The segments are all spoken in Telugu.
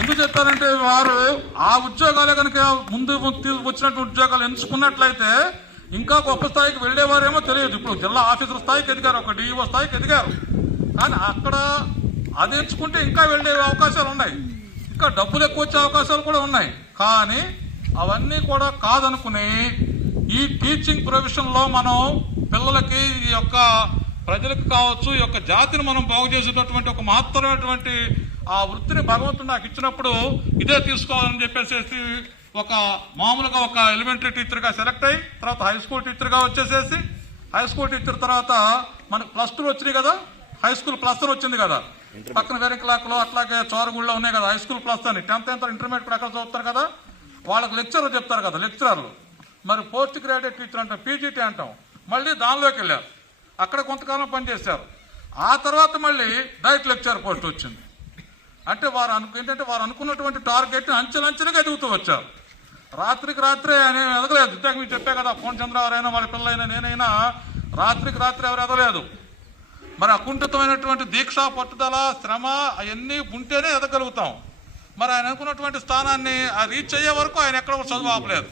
ఎందుకు చెప్తారంటే వారు ఆ ఉద్యోగాలే కనుక ముందు వచ్చినట్టు ఉద్యోగాలు ఎంచుకున్నట్లయితే ఇంకా గొప్ప స్థాయికి వెళ్ళేవారేమో తెలియదు. ఇప్పుడు జిల్లా ఆఫీసర్ స్థాయికి ఎదిగారు, ఒక డిఈఓ స్థాయికి ఎదిగారు. కానీ అక్కడ అది ఎంచుకుంటే ఇంకా వెళ్ళే అవకాశాలు ఉన్నాయి, ఇంకా డబ్బులు ఎక్కువ వచ్చే అవకాశాలు కూడా ఉన్నాయి. కానీ అవన్నీ కూడా కాదనుకుని ఈ టీచింగ్ ప్రొఫెషన్లో మనం పిల్లలకి ఈ యొక్క ప్రజలకు కావచ్చు, ఈ యొక్క జాతిని మనం బాగు చేసేటటువంటి ఒక మహత్తరమైనటువంటి ఆ వృత్తిని భగవంతుడు నాకు ఇచ్చినప్పుడు ఇదే తీసుకోవాలని చెప్పేసి ఒక మామూలుగా ఒక ఎలిమెంటరీ టీచర్గా సెలెక్ట్ అయ్యి తర్వాత హై స్కూల్ టీచర్గా వచ్చేసేసి హై స్కూల్ టీచర్ తర్వాత మనకు +2 వచ్చినాయి కదా, హై స్కూల్ +1 వచ్చింది కదా, పక్కన వెరిక్లాక్లో అట్లాగే చోరగూడలో ఉన్నాయి కదా హై స్కూల్ +1 అని. 10th ఇంటర్మీడియట్ కూడా అక్కడ చదువుతారు కదా, వాళ్ళకి లెక్చరర్ చెప్తారు కదా లెక్చరర్లు. మరి పోస్ట్ గ్రాడ్యుయేట్ టీచర్ అంటాం, పీజీటీ అంటాం. మళ్ళీ దానిలోకి వెళ్ళారు, అక్కడ కొంతకాలం పనిచేశారు. ఆ తర్వాత మళ్ళీ డైరెక్ట్ లెక్చర్ పోస్ట్ వచ్చింది. అంటే వారు ఏంటంటే వారు అనుకున్నటువంటి టార్గెట్ అంచెలంచెలుగా ఎదుగుతూ వచ్చారు. రాత్రికి రాత్రే ఆయన ఎదగలేదు. ఇంతకు మీరు చెప్పే కదా, చంద్రబాబు వాళ్ళ పిల్లలైనా నేనైనా రాత్రికి రాత్రి ఎవరు ఎదగలేదు. మరి అకుంఠితమైనటువంటి దీక్ష, పట్టుదల, శ్రమ అవన్నీ ఉంటేనే ఎదగలుగుతాం. మరి ఆయన అనుకున్నటువంటి స్థానాన్ని రీచ్ అయ్యే వరకు ఆయన ఎక్కడ చదువు ఆపలేదు.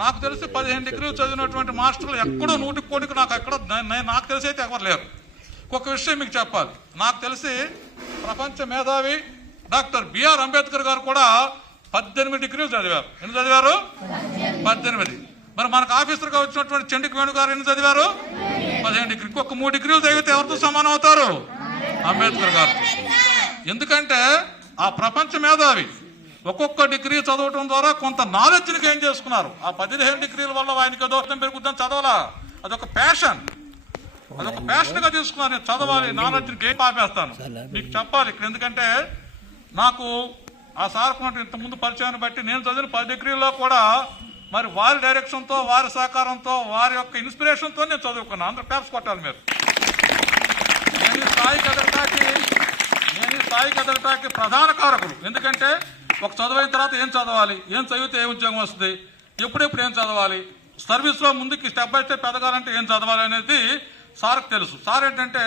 నాకు తెలిసి 15 డిగ్రీలు చదివినటువంటి మాస్టర్లు ఎక్కడో 100 కోటికి నాకు తెలిసి అయితే ఎవరు లేరు. ఒక విషయం మీకు చెప్పాలి, నాకు తెలిసి ప్రపంచ మేధావి డాక్టర్ బిఆర్ అంబేద్కర్ గారు కూడా 18 డిగ్రీలు చదివారు. ఎన్ని చదివారు? 18. మరి మనకు ఆఫీసర్గా వచ్చినటువంటి చండికి వేణు గారు ఎన్ని చదివారు? 15 డిగ్రీ. ఒక 3 డిగ్రీలు చదివితే ఎవరితో సమానం అవుతారు? అంబేద్కర్ గారు. ఎందుకంటే ఆ ప్రపంచ మేధావి ఒక్కొక్క డిగ్రీ చదవటం ద్వారా కొంత నాలెడ్జ్ని గెయిన్ చేసుకున్నారు. ఆ 15 డిగ్రీల వల్ల ఆయనకి ఏదో అర్థం పెరుగుతుందని చదవాలా, అదొక ప్యాషన్, అదొక ప్యాషన్గా తీసుకున్నారు. నేను చదవాలి, నాలెడ్జ్ని గెయిన్ ఆపేస్తాను మీకు చెప్పాలి ఇక్కడ. ఎందుకంటే నాకు ఆ సార్కున్నట్టు ఇంతకుముందు పరిచయాన్ని బట్టి నేను చదివిన 10 డిగ్రీల్లో కూడా మరి వారి డైరెక్షన్తో, వారి సహకారంతో, వారి యొక్క ఇన్స్పిరేషన్తో నేను చదువుకున్నాను. అందరూ క్లాప్స్ కొట్టాలి మీరు. నేను ఈ స్థాయికి ఎదగటానికి ప్రధాన కారకులు. ఎందుకంటే ఒక చదువైన తర్వాత ఏం చదవాలి, ఏం చదివితే ఏ ఉద్యోగం వస్తుంది, ఎప్పుడెప్పుడు ఏం చదవాలి, సర్వీస్లో ముందుకి స్టెప్ బై స్టెప్ ఎదగాలంటే ఏం చదవాలి అనేది సార్కి తెలుసు. సార్ ఏంటంటే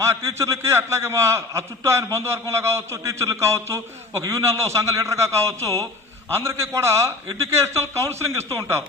మా టీచర్లకి అట్లాగే మా చుట్టూ ఆయన బంధువర్గంలో కావచ్చు, టీచర్లకు కావచ్చు, ఒక యూనియన్లో సంఘ లీడర్గా కావచ్చు, అందరికీ కూడా ఎడ్యుకేషనల్ కౌన్సిలింగ్ ఇస్తూ ఉంటారు.